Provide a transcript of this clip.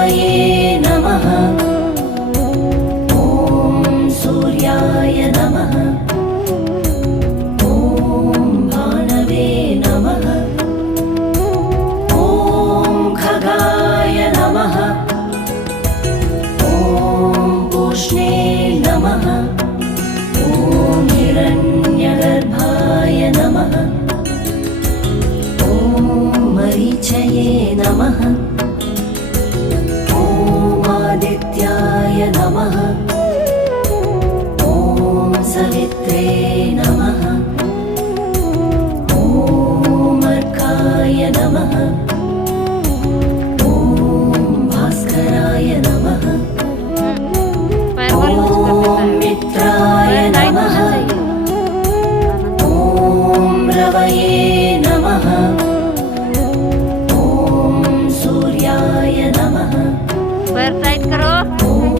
रवये नमः। ॐ सूर्याय नमः। ॐ भानवे नमः। ॐ खगाय नमः। ॐ पूष्णे नमः। ॐ हिरण्यगर्भाय नमः। ॐ मरीचये नमः। ॐ आदित्याय नमः। ॐ सवित्रे नमः। ॐ अर्काय नमः। ॐ भास्कराय नमः। ॐ मित्राय नमः। ॐ रवये नमः।